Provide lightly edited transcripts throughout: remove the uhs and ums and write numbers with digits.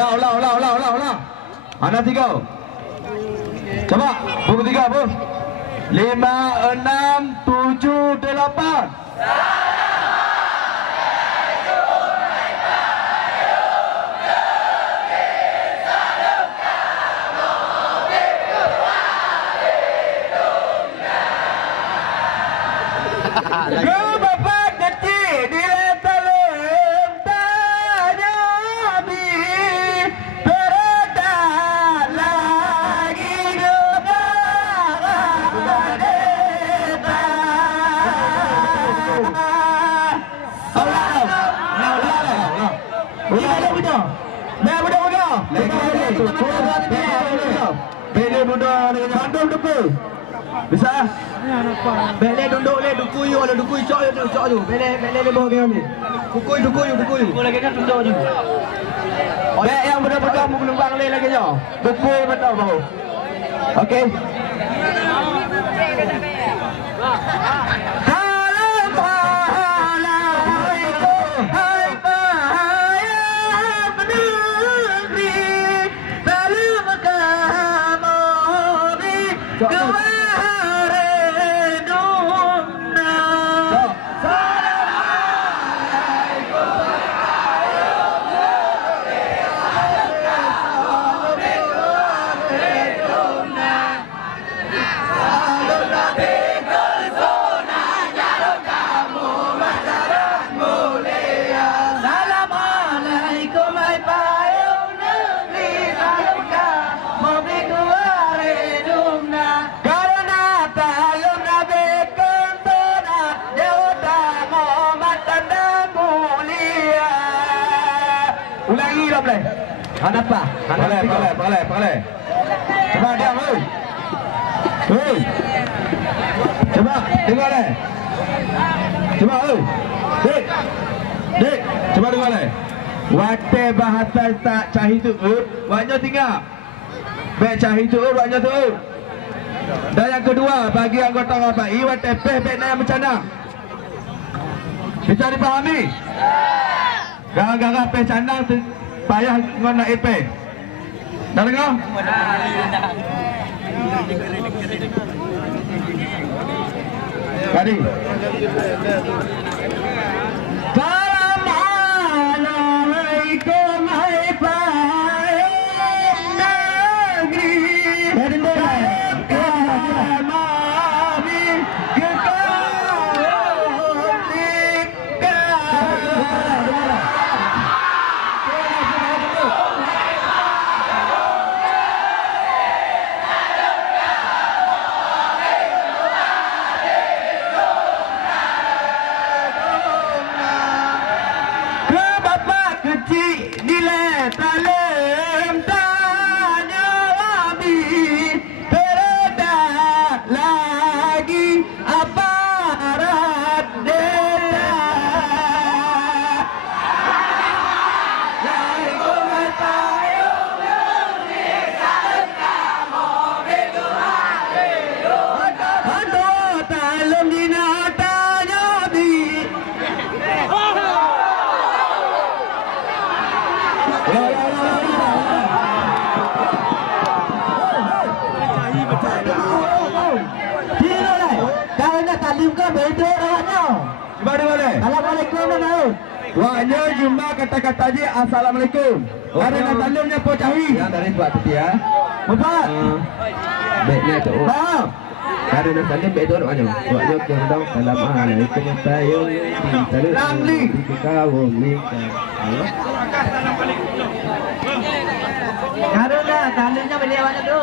Ulang. Mana 3? Coba, buku 3 pun. 5, 6, 7, 8. Bapak kecil di letalem tanya bi berada lagi bisa? Bele duduk le dukuyu ala dukuyu cok je. Bele le bawa dia ni. Dukuyu. Lagi kan duduk je. Bele yang benar-benar mengelumbang le lagi je. Dukuyu betul bahu. Okey. Ulangi dah boleh. Apa? Boleh. Coba diam, oi. Coba dengar le. Coba oi. Dek. Coba dengar le. Wate bahasa tak cahi tu, waknya tinggal. Baik cahi tu, waknya tu. Dan yang kedua, bagi anggota rabai, wate peh nak macam mana? Bisa dipahami? Gara-gara peh candang payah kau nak EP. Dah dengar? Tadi. Assalamualaikum hai payung negeri. Assalamualaikum Naud. Wahnya jumpa kata-kata je assalamualaikum. Ada nak talimnya po cahi. Yang dari buat tadi ya. Bapak. Baiknya tu. Faham? Ada nak talim baik tu wahnya. Wahnya kendang assalamualaikum sayang. Lamli. Kau ni. Ada nak talimnya beli wahnya tu.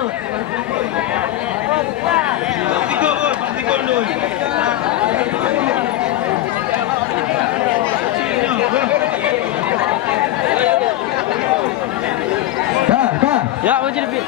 Tiga dulu. Ya, macam ni.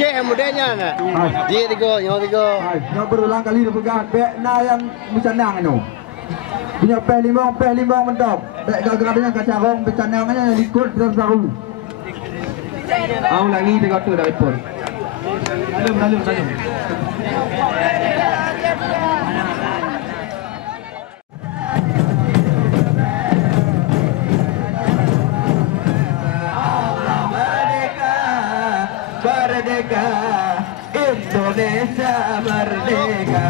Cek yang mudanya nak. Dia tiga, yang tiga. Yang berulang kali dia pegang beg na yang bercanang itu. Punya peh limau mentok. Beg gara-gara dengan kacarong bercanangnya yang ikut tersaru. Lagi dia kata dah report. Dalam. Merdeka, Indonesia merdeka.